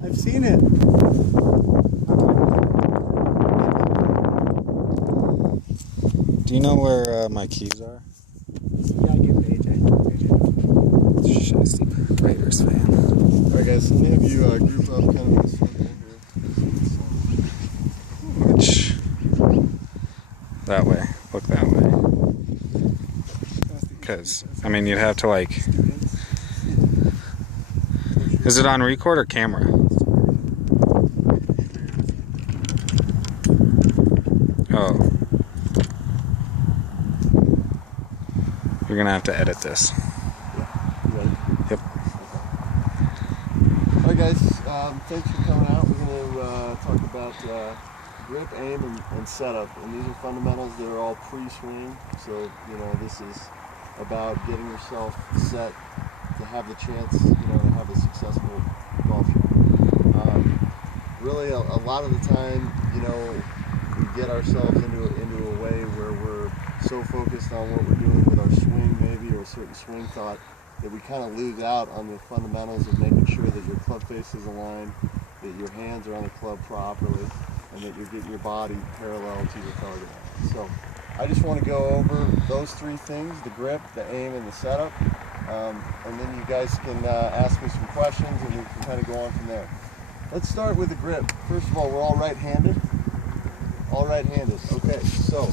I've seen it. Do you know where my keys are? Yeah, I give it to AJ. Shiesty Raiders fan. Alright guys, so let me have you group up kind of in a circle here. Which? That way. Look that way. Because, I mean, you'd have to like... Is it on record or camera? Oh. You're gonna have to edit this. Yep. Alright guys, thanks for coming out. We're going to talk about grip, aim, and setup. And these are fundamentals that are all pre-swing. So, you know, this is about getting yourself set to have the chance, you know, to have a successful golf shot. Really, a lot of the time, you know, we get ourselves into a way where we're so focused on what we're doing with our swing, maybe, or a certain swing thought, that we kind of lose out on the fundamentals of making sure that your club face is aligned, that your hands are on the club properly, and that you're getting your body parallel to your target. So I just want to go over those three things: the grip, the aim, and the setup. And then you guys can ask me some questions, and we can kind of go on from there. Let's start with the grip. First of all, we're all right-handed. All right-handed. Okay, so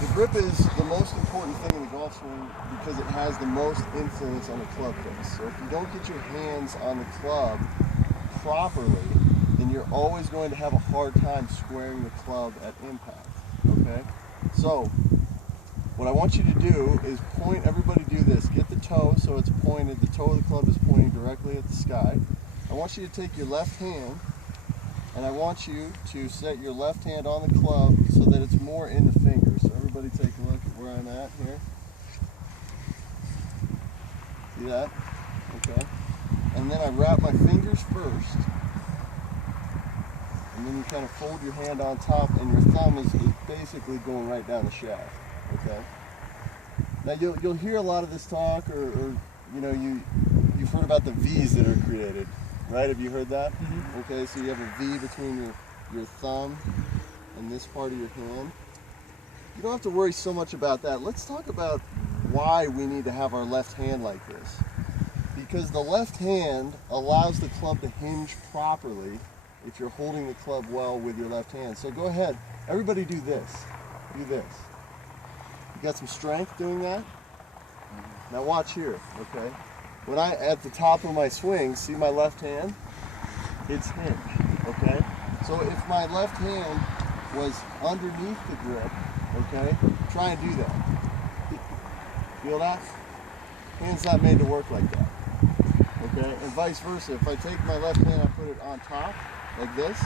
the grip is the most important thing in the golf swing because it has the most influence on the club face. So if you don't get your hands on the club properly, then you're always going to have a hard time squaring the club at impact. Okay? So what I want you to do is point, everybody do this, get the toe so it's pointed, the toe of the club is pointing directly at the sky. I want you to take your left hand and I want you to set your left hand on the club so that it's more in the fingers. So everybody take a look at where I'm at here. See that? Okay. And then I wrap my fingers first. And then you kind of fold your hand on top and your thumb is basically going right down the shaft. Okay. Now you'll hear a lot of this talk, or you know, you've heard about the V's that are created, right? Have you heard that? Mm-hmm. Okay, so you have a V between your thumb and this part of your hand. You don't have to worry so much about that. Let's talk about why we need to have our left hand like this. Because the left hand allows the club to hinge properly if you're holding the club well with your left hand. So go ahead, everybody do this. Do this. You got some strength doing that? Now watch here, okay? When I, at the top of my swing, see my left hand? It's hinge, okay? So if my left hand was underneath the grip, okay, try and do that. Feel that? Hand's not made to work like that, okay? And vice versa. If I take my left hand and put it on top, like this,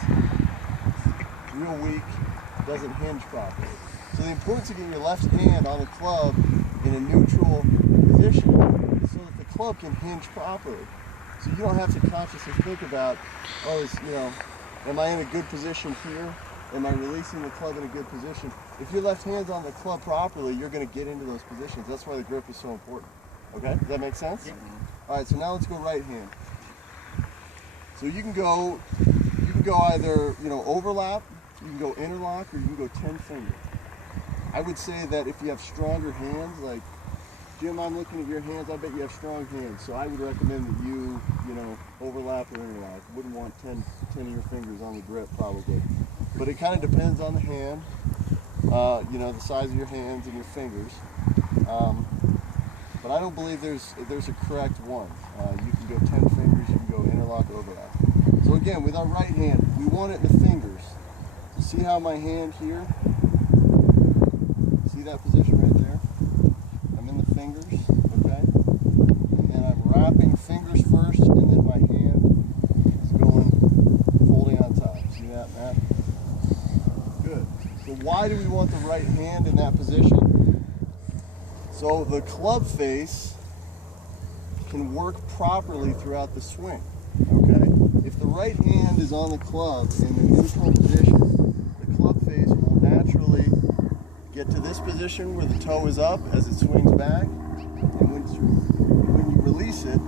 real weak, doesn't hinge properly. So the importance of getting your left hand on the club in a neutral position so that the club can hinge properly. So you don't have to consciously think about, oh, you know, am I in a good position here? Am I releasing the club in a good position? If your left hand's on the club properly, you're going to get into those positions. That's why the grip is so important. Okay? Does that make sense? Yep. All right, so now let's go right hand. So you can go either, you know, overlap, you can go interlock, or you can go 10 finger. I would say that if you have stronger hands, like Jim, I'm looking at your hands, I bet you have strong hands. So I would recommend that you know, overlap or interlock. Wouldn't want 10 of your fingers on the grip probably. But it kind of depends on the hand, you know, the size of your hands and your fingers. But I don't believe there's a correct one. You can go 10 fingers, you can go interlock, overlap. So again, with our right hand, we want it in the fingers. See how my hand here? See that position right there? I'm in the fingers, okay? And then I'm wrapping fingers first, and then my hand is going, folding on top. See that, Matt? Good. So why do we want the right hand in that position? So the club face can work properly throughout the swing, okay? If the right hand is on the club in a neutral position, the club face will naturally get to this position where the toe is up as it swings back, and when you release it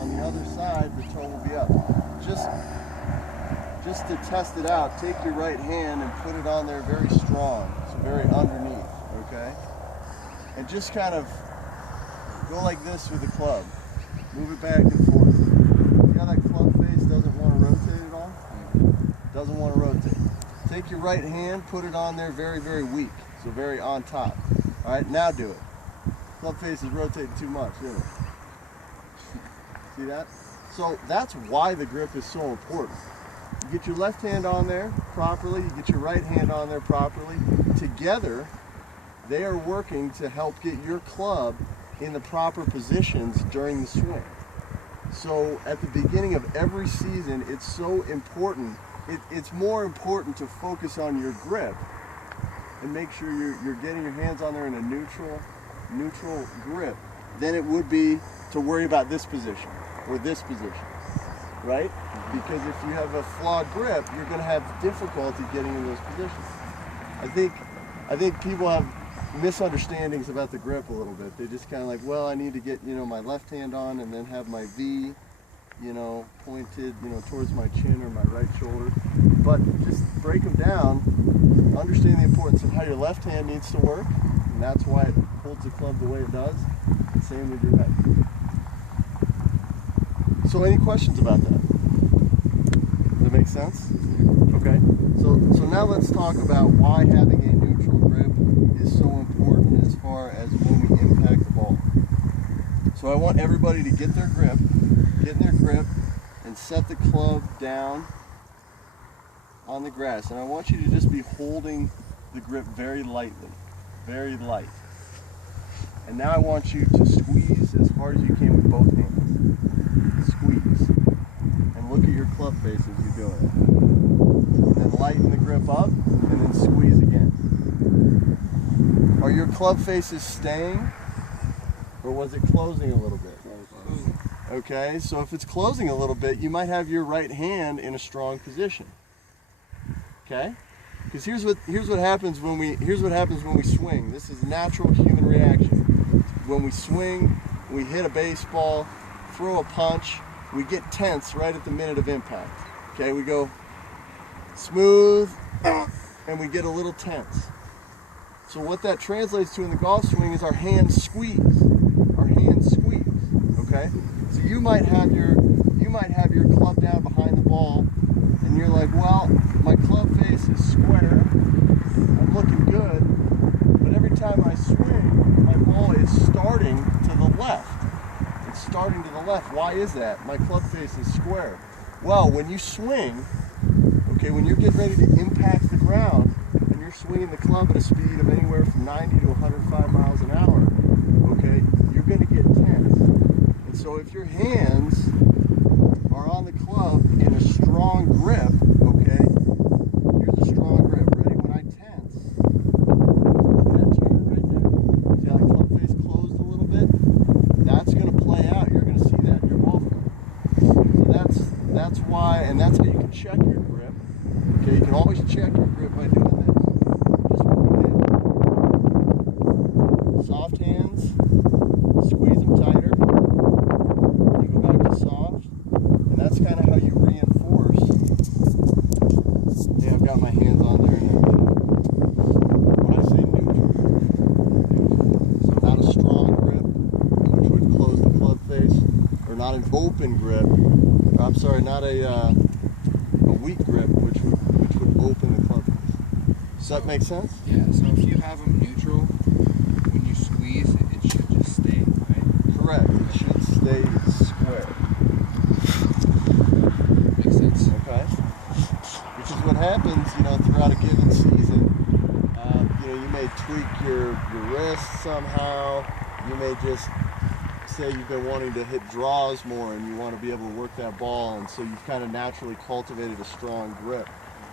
on the other side, the toe will be up. Just to test it out, take your right hand and put it on there very strong, so very underneath, okay? And just kind of go like this with the club. Move it back and forth. See how that club face doesn't want to rotate at all? Doesn't want to rotate. Take your right hand, put it on there very, very weak, so very on top. All right, now do it. Club face is rotating too much, isn't it? See that? So that's why the grip is so important. You get your left hand on there properly, you get your right hand on there properly. Together, they are working to help get your club in the proper positions during the swing. So at the beginning of every season, it's so important. It's more important to focus on your grip and make sure you're getting your hands on there in a neutral grip than it would be to worry about this position or this position, right? Because if you have a flawed grip, you're going to have difficulty getting in those positions. I think people have misunderstandings about the grip a little bit. They just kind of like, well, I need to get, my left hand on and then have my V, pointed, towards my chin or my right shoulder. But just break them down, understand the importance of how your left hand needs to work, and that's why it holds the club the way it does. Same with your right. So any questions about that? Does it make sense? Okay. So now let's talk about why having a neutral grip is so important as far as when we impact the ball. So I want everybody to get in their grip and set the club down on the grass. And I want you to just be holding the grip very lightly, very light. And now I want you to squeeze as hard as you can with both hands. Squeeze. And look at your club face as you do it. And then lighten the grip up and then squeeze again. Are your club faces staying or was it closing a little bit? Okay, so if it's closing a little bit, you might have your right hand in a strong position. Okay? Because here's what happens when we swing. This is natural human reaction. When we swing, we hit a baseball, throw a punch, we get tense right at the minute of impact. Okay, we go smooth and we get a little tense. So what that translates to in the golf swing is our hands squeeze. Our hands squeeze. Okay? So you might have your club down behind the ball and you're like, well, my club face is square. I'm looking good. But every time I swing, my ball is starting to the left. It's starting to the left. Why is that? My club face is square. Well, when you swing, okay, when you're getting ready to impact the ground and you're swinging the club at a speed of anywhere from 90 to 105 miles an hour, okay, you're going to get tense. And so if your hands are on the club in a strong grip, okay, here's a strong grip. Ready? When I tense, see that turn right there? See how the club face closed a little bit? That's going to play out. You're going to see that in your ball flight. So that's why, and that's how you can check your grip. Okay, you can always check your grip by doing this. Just what we did. Soft hands, squeeze them tighter. You go back to soft, and that's kind of how you reinforce. Yeah, I've got my hands on there and everything. When I say neutral. So not a strong grip, which would close the club face, or not an open grip. I'm sorry, not a weak grip, which would open the club face. Does that make sense? Yeah, so if you have them neutral, when you squeeze, it should just stay, right? Correct. It should stay square. Makes sense. Okay. Which is what happens, throughout a given season. You may tweak your wrist somehow. You may just say you've been wanting to hit draws more and you want to be able to work that ball, and so you've kind of naturally cultivated a strong grip.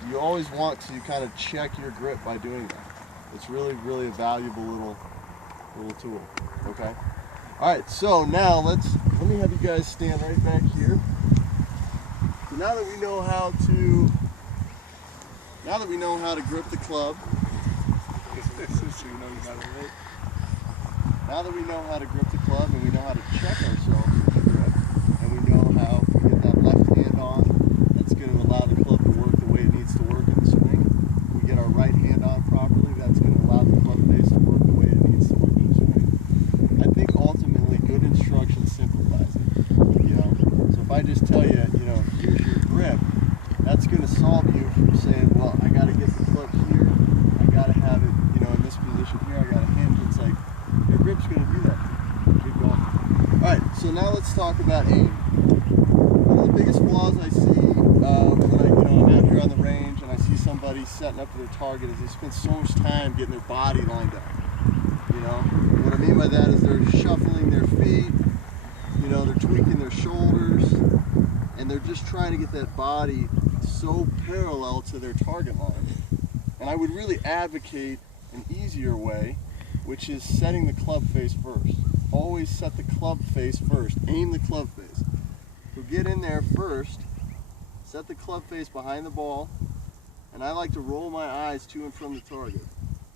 You always want to kind of check your grip by doing that. It's really, really a valuable little tool. Okay? Alright, so now let me have you guys stand right back here. So now that we know how to grip the club, now that we know how to grip the club and we know how to check ourselves with the grip, and we know if I just tell you, you know, here's your grip, that's going to solve you from saying, well, I got to get the club here, I got to have it, you know, in this position here, I got to hinge. It's like, your grip's going to do that. Keep going. All right, so now let's talk about aim. One of the biggest flaws I see when I'm out here on the range and I see somebody setting up for their target is they spend so much time getting their body lined up. You know, what I mean by that is they're shuffling their feet, you know, they're tweaking their shoulders, and they're just trying to get that body so parallel to their target line. And I would really advocate an easier way, which is setting the club face first. Always set the club face first. Aim the club face. So get in there first, set the club face behind the ball, and I like to roll my eyes to and from the target.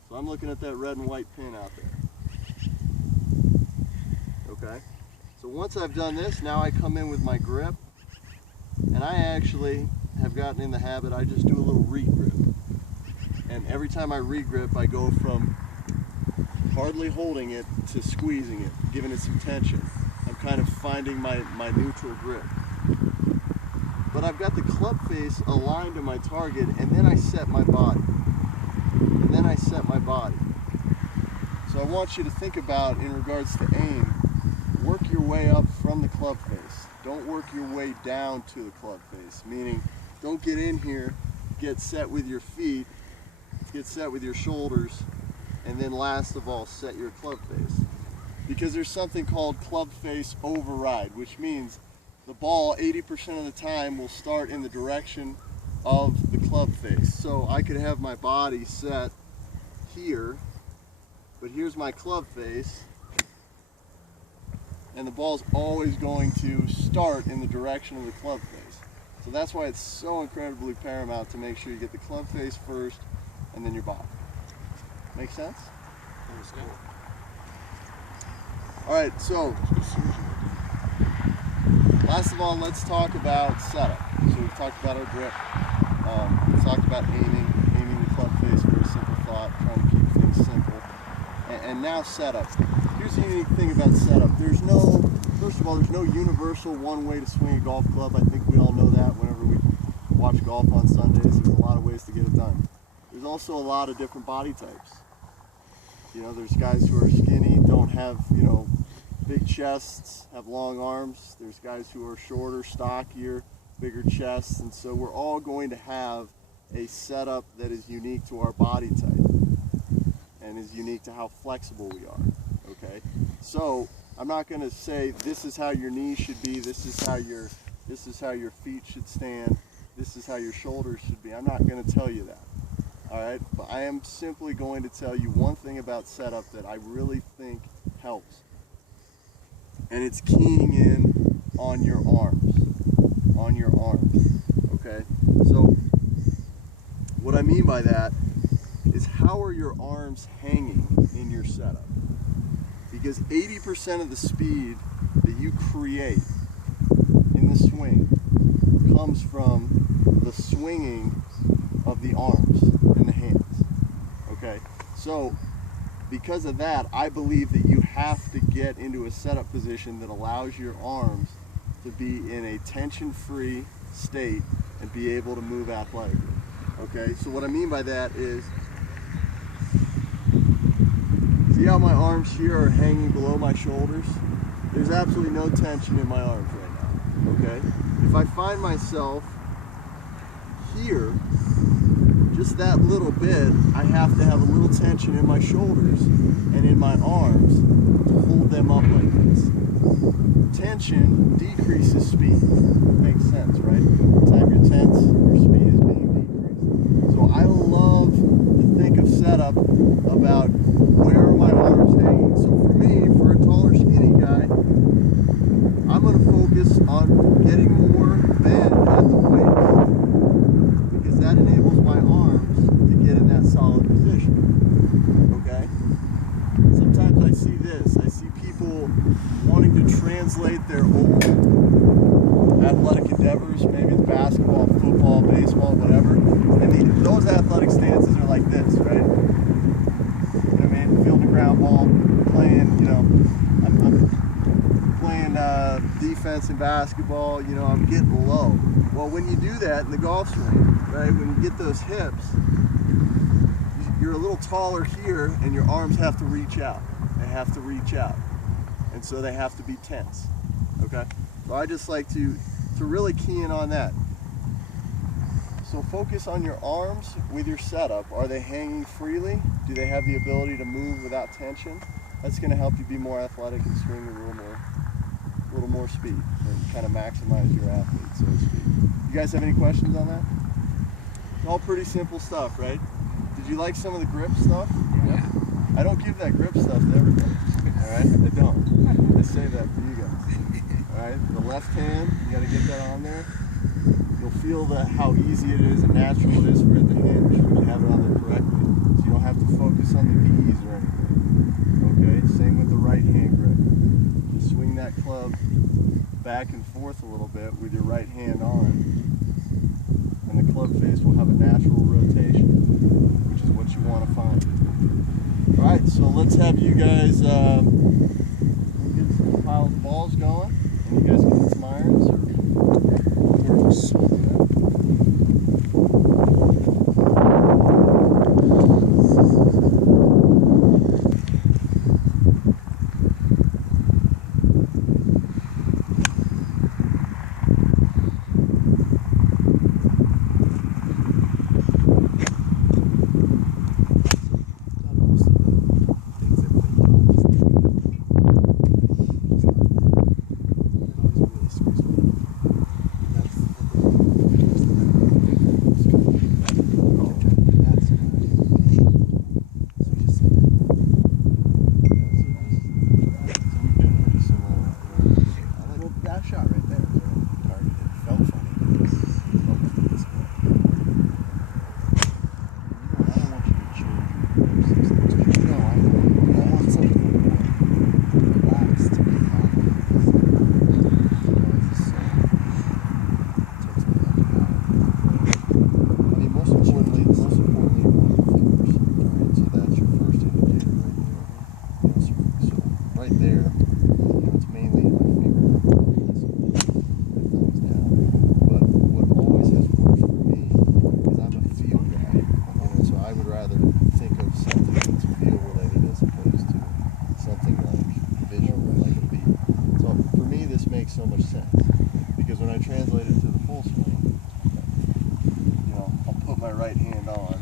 So I'm looking at that red and white pin out there. Okay? So once I've done this, now I come in with my grip, and I actually have gotten in the habit, I just do a little re-grip. And every time I re-grip, I go from hardly holding it to squeezing it, giving it some tension. I'm kind of finding my neutral grip. But I've got the club face aligned to my target, and then I set my body. And then I set my body. So I want you to think about, in regards to aim, work your way up from the club face. Don't work your way down to the club face, meaning don't get in here, get set with your feet, get set with your shoulders, and then last of all, set your club face. Because there's something called club face override, which means the ball 80% of the time will start in the direction of the club face. So I could have my body set here, but here's my club face, and the ball's always going to start in the direction of the club face. So that's why it's so incredibly paramount to make sure you get the club face first and then your body. Make sense? All right, so last of all, let's talk about setup. So we've talked about our grip. We've talked about aiming the club face, very simple thought, trying to keep things simple. And now setup. Here's the unique thing about setup. First of all, there's no universal one way to swing a golf club. I think we all know that whenever we watch golf on Sundays. There's a lot of ways to get it done. There's also a lot of different body types. You know, there's guys who are skinny, don't have, you know, big chests, have long arms. There's guys who are shorter, stockier, bigger chests, and so we're all going to have a setup that is unique to our body type and is unique to how flexible we are, okay? So I'm not going to say this is how your knees should be, this is how your feet should stand, this is how your shoulders should be. I'm not going to tell you that. All right, but I am simply going to tell you one thing about setup that I really think helps. And it's keying in on your arms. Okay? So what I mean by that is, how are your arms hanging in your setup? Because 80% of the speed that you create in the swing comes from the swinging of the arms and the hands. Okay? So because of that, I believe that you have to get into a setup position that allows your arms to be in a tension-free state and be able to move athletically. Okay, so what I mean by that is, see how my arms here are hanging below my shoulders? There's absolutely no tension in my arms right now. Okay, if I find myself here, just that little bit, I have to have a little tension in my shoulders and in my arms to hold them up like this. Tension decreases speed. Makes sense, right? The time you're tense, your speed is being decreased. So I love to think of setup about where are my arms hanging. So for me, for a taller, skinny guy, I'm going to focus on getting more bend at the waist, because that enables my arms to get in that solid position. Okay? Sometimes I see this. I see people wanting to translate their old athletic endeavors, maybe it's basketball, football, baseball, whatever, and those athletic stances are like this, right? You know what I mean? Fielding a ground ball, playing, you know, I'm playing defense in basketball, you know, I'm getting low. Well, when you do that in the golf swing, right, when you get those hips, you're a little taller here and your arms have to reach out. They have to reach out. And so they have to be tense, okay? So I just like to really key in on that. So focus on your arms with your setup. Are they hanging freely? Do they have the ability to move without tension? That's going to help you be more athletic and swing with a little more speed and kind of maximize your athlete, so to speak. You guys have any questions on that? It's all pretty simple stuff, right? Did you like some of the grip stuff? Yeah. I don't give that grip stuff to everybody. All right, I don't. I save that for you guys. All right, the left hand, you got to get that on there. You'll feel how easy it is and natural it is for it to hinge when you have it on there correctly. So you don't have to focus on the V's or anything. Okay, same with the right hand grip. You swing that club back and forth a little bit with your right hand on, and the club face will have a natural rotation, which is what you want to find. All right, so let's have you guys get some piles of balls going, and you guys can hit some irons. Makes so much sense, because when I translate it to the full swing, you know, I'll put my right hand on